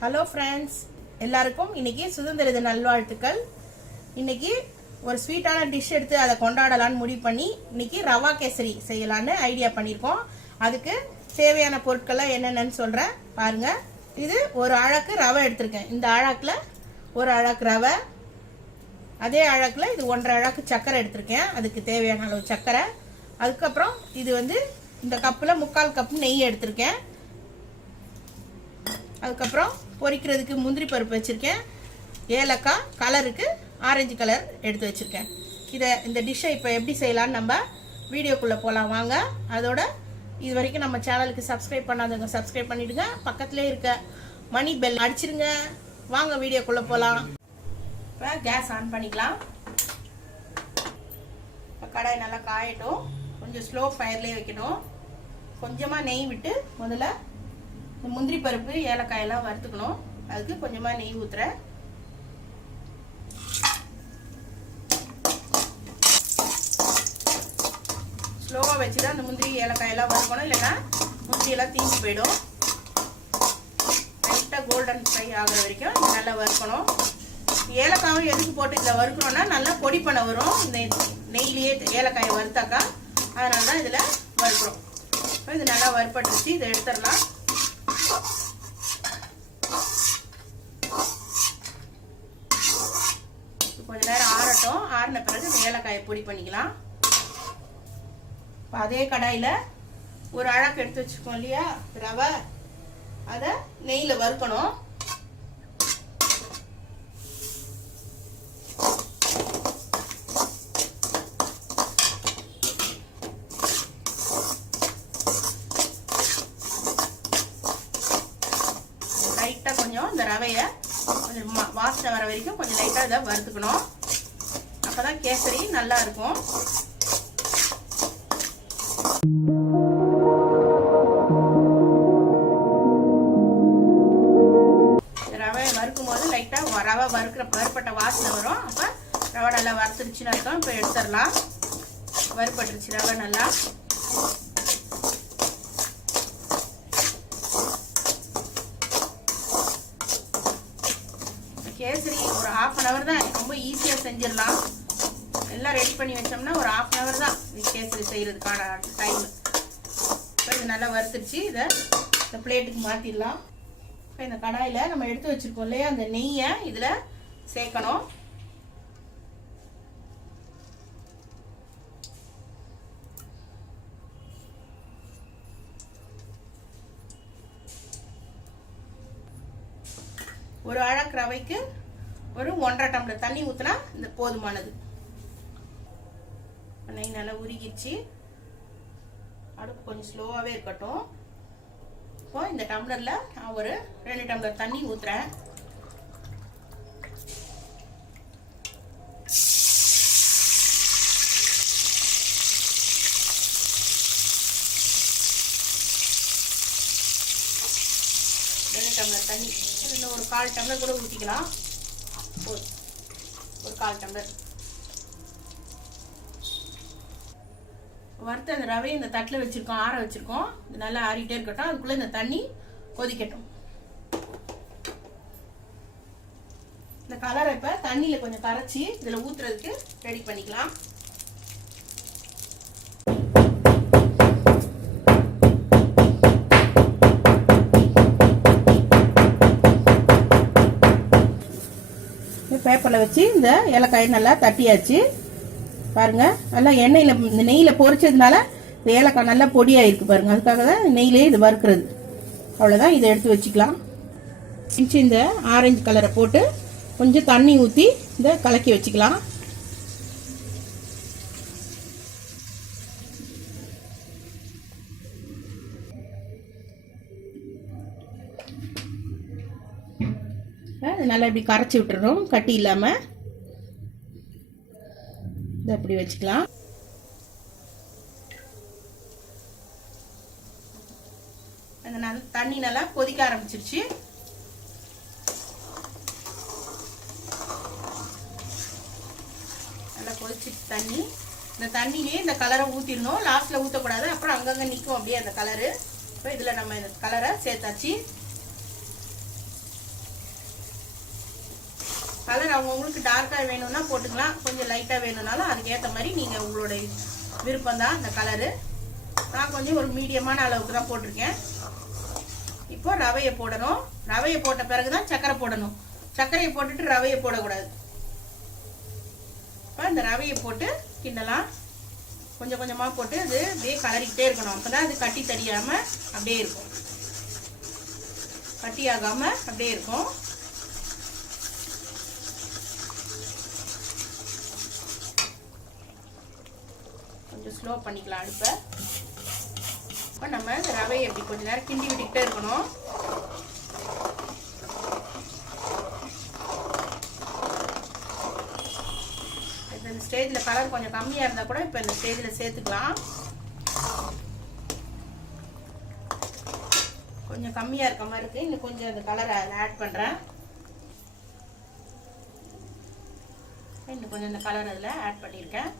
Hello friends, எல்லாருக்கும் இன்னைக்கு சுதந்திர தின நல்வாழ்த்துக்கள். இன்னைக்கு ஒரு ஸ்வீட்டான டிஷ் எடுத்து அதை கொண்டாடலான்னு முடிவு பண்ணி இன்னைக்கு ரவா கேசரி செய்யலான்னு ஐடியா பண்ணியிருக்கோம். அதுக்கு தேவையான பொருட்கள்லாம் என்னென்னு சொல்கிறேன் பாருங்க. இது ஒரு அழகு ரவை எடுத்திருக்கேன். இந்த அழகில் ஒரு அழகு ரவை, அதே அழகில் இது 1.5 அழகு சர்க்கரை எடுத்திருக்கேன். அதுக்கு தேவையான அளவு சர்க்கரை. அதுக்கப்புறம் இது இந்த கப்பில் 3/4 கப் நெய் எடுத்திருக்கேன். அதுக்கப்புறம் பொரிக்கிறதுக்கு முந்திரி பருப்பு வச்சுருக்கேன். ஏலக்காய், கலருக்கு ஆரஞ்சு கலர் எடுத்து வச்சுருக்கேன். இந்த டிஷ்ஷை இப்போ எப்படி செய்யலான்னு நம்ம வீடியோக்குள்ளே போகலாம் வாங்க. அதோட இது வரைக்கும் நம்ம சேனலுக்கு சப்ஸ்கிரைப் பண்ணாதவங்க சப்ஸ்கிரைப் பண்ணிவிடுங்க. பக்கத்துலேயே இருக்க மணி பெல் அடிச்சிருங்க. வாங்க வீடியோக்குள்ளே போகலாம். இப்போ கேஸ் ஆன் பண்ணிக்கலாம். இப்போ கடாய் நல்லா காயட்டும். கொஞ்சம் ஸ்லோ ஃபயர்லேயே வைக்கணும். கொஞ்சமாக நெய் விட்டு முதல்ல முந்திரி பருப்பு ஏலக்காயெல்லாம் வறுத்துக்கணும். அதுக்கு கொஞ்சமாக நெய் ஊற்றுறேன். ஸ்லோவாக வச்சு தான் அந்த முந்திரி ஏலக்காயெல்லாம் வறுக்கணும், இல்லைன்னா முந்திரியெல்லாம் தீஞ்சு போயிடும். லைட்டாக கோல்டன் ஃப்ரை ஆகிற வரைக்கும் நல்லா வறுக்கணும். ஏலக்காயும் எதுக்கு போட்டு இதில் வறுக்கணும்னா நல்லா பொடி பண்ண வரும். இந்த நெய்லேயே ஏலக்காயை வறுத்தாக்கா, அதனால தான் இதில் வறுக்கிறோம். இப்போ இது நல்லா வறுப்பட்டுருச்சு. இதை எடுத்துடலாம். கொஞ்ச நேரம் ஆறட்டும். ஆறின பிறகு இந்த ஏலக்காயை பொடி பண்ணிக்கலாம். இப்போ அதே கடாயில் ஒரு அழகு எடுத்து வச்சுருக்கோம் இல்லையா ரவை, அதை நெய்யில் வறுக்கணும். லைட்டாக கொஞ்சம் இந்த ரவையை கொஞ்சம் வாசனை வர வரைக்கும் கொஞ்சம் லைட்டாக இதை வறுத்துக்கணும். அப்போ தான் கேசரி நல்லா இருக்கும். ரவையை வறுக்கும் போது லைட்டாக ரவை வறுப்பட்ட வாசனை வரும். அப்போ ரவை நல்லா வறுத்துருச்சுன்னு அர்த்தம். இப்போ எடுத்துடலாம். வறுப்பட்டுருச்சு ரவை நல்லா. கேசரி ஒரு 1/2 hour தான். ரொம்ப ஈஸியாக செஞ்சிடலாம். எல்லாம் ரெடி பண்ணி வச்சோம்னா ஒரு 1/2 hour தான் கேசரி செய்கிறதுக்கான டைம். இப்போ இது நல்லா வறுத்துருச்சு. இதை இந்த பிளேட்டுக்கு மாற்றிடலாம். இப்போ இந்த கடாயில் நம்ம எடுத்து வச்சுருக்கோம் இல்லையா, அந்த நெய்யை இதில் சேர்க்கணும். ஒரு அழகு ரவைக்கு ஒரு 1.5 டம்ளர் தண்ணி ஊற்றினா இந்த போதுமானது. நெய் நல்லா உருகிடுச்சு. அடுப்பு கொஞ்சம் ஸ்லோவாகவே இருக்கட்டும். இப்போ இந்த டம்ளரில் நான் ஒரு 2 டம்ளர் தண்ணி ஊற்றுறேன். டம்ளர் தண்ணி இன்னும் ஒரு 1/4 டம்ளர் கூட ஊற்றிக்கலாம். ஒரு 1/4 டம்ளர் வறுத்த அந்த ரவை இந்த தட்டில் வச்சுருக்கோம், ஆற வச்சுருக்கோம். இது நல்லா ஆறிட்டே இருக்கட்டும். அதுக்குள்ளே இந்த தண்ணி கொதிக்கட்டும். இந்த கலரை இப்போ தண்ணியில் கொஞ்சம் கரைச்சி இதில் ஊற்றுறதுக்கு ரெடி பண்ணிக்கலாம். பேப்பரில் வச்சு இந்த ஏலக்காயை நல்லா தட்டியாச்சு. பாருங்க, நல்லா எண்ணெயில் இந்த நெய்யில் பொரிச்சதுனால இந்த ஏலக்காய் நல்லா பொடியாயிருக்கு பாருங்க. அதுக்காக தான் நெய்யிலே இது வறுக்கிறது. அவ்வளோதான். இதை எடுத்து வச்சுக்கலாம். இந்த ஆரஞ்சு கலரை போட்டு கொஞ்சம் தண்ணி ஊற்றி இந்த கலக்கி வச்சுக்கலாம். நல்லா இப்படி கரைச்சி விட்டுறோம், கட்டி இல்லாமல். இதை அப்படி வச்சுக்கலாம். தண்ணி நல்லா கொதிக்க ஆரம்பிச்சிருச்சு. நல்லா கொதிச்சிட்டு தண்ணி. இந்த தண்ணியிலே இந்த கலரை ஊற்றிடணும். லாஸ்ட்டில் ஊற்றக்கூடாது, அப்புறம் அங்கங்கே நிற்கும் அப்படியே அந்த கலரு. இப்போ இதில் நம்ம இந்த கலரை சேர்த்தாச்சு. கலர் அவங்கவுங்களுக்கு டார்க்காக வேணும்னா போட்டுக்கலாம், கொஞ்சம் லைட்டாக வேணும்னாலும் அதுக்கேற்ற மாதிரி நீங்கள் உங்களோட விருப்பம் தான் இந்த கலரு. நான் கொஞ்சம் ஒரு மீடியமான அளவுக்கு தான் போட்டிருக்கேன். இப்போ ரவையை போடணும். ரவையை போட்ட பிறகு தான் சர்க்கரை போடணும். சர்க்கரையை போட்டுட்டு ரவையை போடக்கூடாது. இப்போ இந்த ரவையை போட்டு கிண்டலாம். கொஞ்சம் கொஞ்சமாக போட்டு அது அப்படியே கலரிக்கிட்டே இருக்கணும். அப்போ தான் அது கட்டி தடியாமல் அப்படியே இருக்கும், கட்டி ஆகாமல் அப்படியே இருக்கும். கொஞ்சம் ஸ்லோ பண்ணிக்கலாம் அடுப்பை. இப்போ நம்ம இந்த ரவையை எப்படி கொஞ்சம் நேரம் கிண்டி விட்டுக்கிட்டே இருக்கணும். இப்போ இந்த ஸ்டேஜில் கலர் கொஞ்சம் கம்மியாக இருந்தால் கூட இப்போ இந்த ஸ்டேஜில் சேர்த்துக்கலாம். கொஞ்சம் கம்மியாக இருக்க மாதிரி இருக்குது, இன்னும் கொஞ்சம் அந்த கலரை ஆட் பண்ணுறேன். இன்னும் கொஞ்சம் இந்த கலர் அதில் ஆட் பண்ணியிருக்கேன்.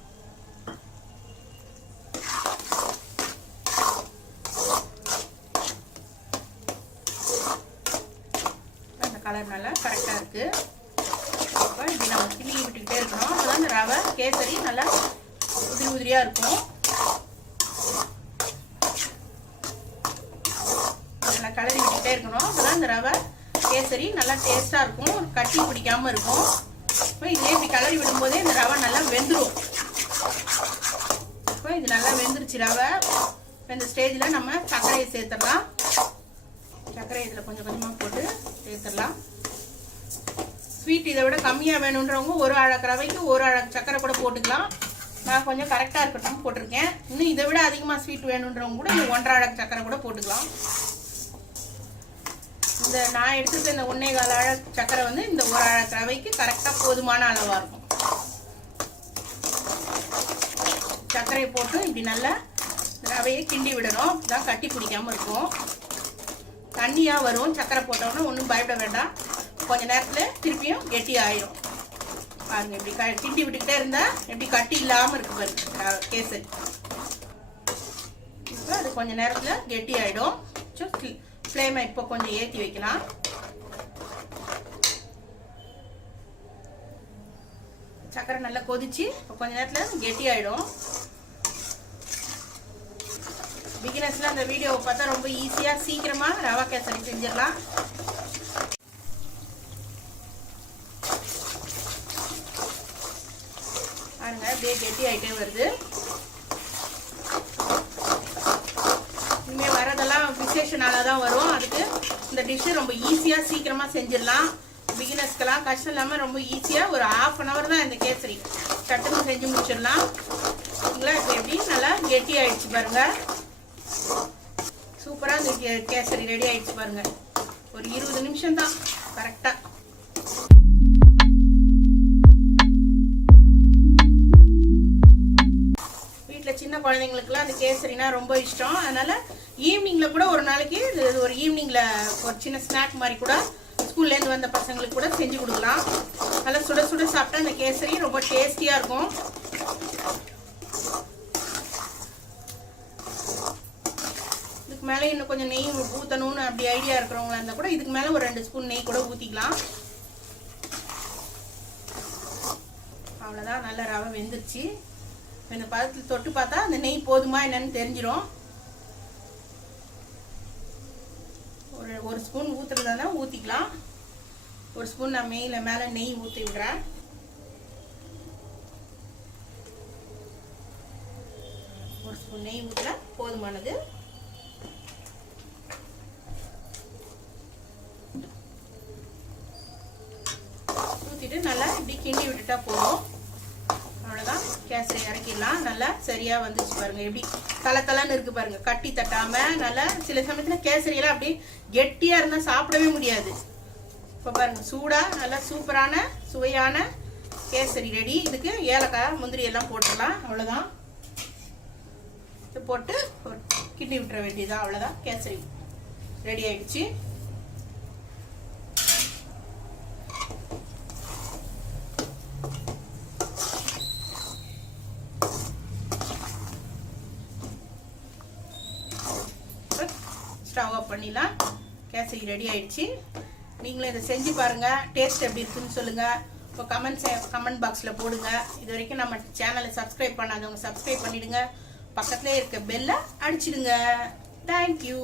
கலர் நல்லா கரெக்டாக இருக்குது. இப்போ இப்படி நம்ம கிண்டி விட்டுக்கிட்டே இருக்கணும். அப்போதான் இந்த ரவை கேசரி நல்லா உதிரி உதிரியாக இருக்கும். நல்லா கலரி விட்டுக்கிட்டே இருக்கணும். அப்போதான் இந்த ரவை கேசரி நல்லா டேஸ்ட்டாக இருக்கும், கட்டி பிடிக்காமல் இருக்கும். இப்போ இதே இப்படி கலரி விடும்போதே இந்த ரவை நல்லா வெந்துடும். இப்போ இது நல்லா வெந்துருச்சு ரவை. இப்போ இந்த ஸ்டேஜில் நம்ம சர்க்கரையை சேர்த்துடலாம். சர்க்கரை இதில் கொஞ்சம் கொஞ்சமாக போட்டு சேர்த்துடலாம். ஸ்வீட் இதை விட கம்மியாக வேணுன்றவங்க ஒரு அழகு ரவைக்கு ஒரு அழகு சர்க்கரை கூட போட்டுக்கலாம். நான் கொஞ்சம் கரெக்டாக இருக்கட்டும் போட்டிருக்கேன். இன்னும் இதை விட அதிகமாக ஸ்வீட் வேணுன்றவங்க கூட இந்த 1.5 அழகு சர்க்கரை கூட போட்டுக்கலாம். இந்த நான் எடுத்துகிட்ட இந்த 1.25 அழகு சர்க்கரை வந்து இந்த ஒரு அழகு ரவைக்கு கரெக்டாக போதுமான அளவாக இருக்கும். சர்க்கரையை போட்டு இப்படி நல்லா ரவையை கிண்டி விடணும். இதான் கட்டி பிடிக்காமல் இருக்கும். தண்ணியாக வரும். சர்க்கரை போட்டோன்னா ஒன்றும் பயப்பட வேண்டாம். கொஞ்ச நேரத்தில் திருப்பியும் கெட்டி ஆயிடும். பாருங்க, இப்படி கிண்டி விட்டுக்கிட்டே இருந்தால் எப்படி கட்டி இல்லாமல் இருக்கு பாருங்க கேசரி. இப்போ அது கொஞ்ச நேரத்தில் கெட்டி ஆகிடும். ஃப்ளேமை இப்போ கொஞ்சம் ஏற்றி வைக்கலாம். சர்க்கரை நல்லா கொதிச்சு இப்போ கொஞ்ச நேரத்தில் கெட்டி ஆகிடும். பிகினர்ஸ்லாம் அந்த வீடியோவை பார்த்தா ரொம்ப ஈஸியாக சீக்கிரமாக ரவா கேசரி செஞ்சிடலாம். பாருங்க, அப்படியே கெட்டி ஆகிட்டே வருது. இனிமேல் வரதெல்லாம் விசேஷ நாளாக தான் வரும். அதுக்கு இந்த டிஷ்ஷு ரொம்ப ஈஸியாக சீக்கிரமாக செஞ்சிடலாம். பிகினர்ஸ்க்கெல்லாம் கஷ்டம் இல்லாமல் ரொம்ப ஈஸியாக ஒரு 1/2 அன் ஹவர் தான் இந்த கேசரி சட்டுன்னு செஞ்சு முடிச்சிடலாம். இல்லைங்களா? இப்போ எப்படி நல்லா கெட்டி ஆகிடுச்சு பாருங்கள். சூப்பராக இந்த கேசரி ரெடி ஆகிடுச்சு பாருங்கள். ஒரு 20 நிமிஷம் தான் கரெக்டாக. வீட்டில் சின்ன குழந்தைங்களுக்குலாம் அந்த கேசரினா ரொம்ப இஷ்டம். அதனால் ஈவினிங்கில் கூட ஒரு நாளைக்கு இது ஒரு ஈவினிங்கில் ஒரு சின்ன ஸ்நாக் மாதிரி கூட ஸ்கூல்லேருந்து வந்த பசங்களுக்கு கூட செஞ்சு கொடுக்கலாம். நல்லா சுட சுட சாப்பிட்டா அந்த கேசரி ரொம்ப டேஸ்டியாக இருக்கும். இதுக்கு மேலே இன்னும் கொஞ்சம் நெய் ஊற்றணும்னு அப்படி ஐடியா இருக்கிறவங்களா இருந்தால் கூட இதுக்கு மேலே ஒரு 2 ஸ்பூன் நெய் கூட ஊற்றிக்கலாம். அவ்வளோதான், நல்லா ரவை வெந்துருச்சு. இந்த பதத்தில் தொட்டு பார்த்தா அந்த நெய் போதுமா என்னன்னு தெரிஞ்சிடும். ஒரு ஸ்பூன் ஊற்றுறதா ஊற்றிக்கலாம். ஒரு ஸ்பூன் நான் மேலே நெய் ஊற்றி விடுறேன். ஒரு ஸ்பூன் நெய் ஊற்றினா போதுமானது. ஊற்றிட்டு நல்லா இப்படி கிண்டி விட்டுட்டா போதும். அவ்வளோதான், கேசரி இறக்கிடலாம். நல்லா சரியாக வந்துச்சு பாருங்க. எப்படி தலை இருக்கு பாருங்க, கட்டி தட்டாமல். நல்லா சில சமயத்தில் கேசரியெல்லாம் அப்படி கெட்டியாக இருந்தால் சாப்பிடவே முடியாது. இப்போ பாருங்க, சூடாக நல்லா சூப்பரான சுவையான கேசரி ரெடி. இதுக்கு ஏலக்காய் முந்திரி எல்லாம் போட்டுடலாம். அவ்வளோதான், இது போட்டு ஒரு கிண்டி விட்டுற வேண்டியதான். அவ்வளோதான், கேசரி ரெடி ஆயிடுச்சு. ஸ்டவ் ஆஃப் பண்ணிடலாம். கேசரி ரெடி ஆயிடுச்சு. நீங்களும் இதை செஞ்சு பாருங்கள். டேஸ்ட் எப்படி இருக்குன்னு சொல்லுங்கள். இப்போ கமெண்ட் பாக்ஸில் போடுங்க. இது வரைக்கும் நம்ம சேனலை சப்ஸ்கிரைப் பண்ணாதவங்க சப்ஸ்கிரைப் பண்ணிடுங்க. பக்கத்துலேயே இருக்க பெல்லை அடிச்சிடுங்க. தேங்க்யூ.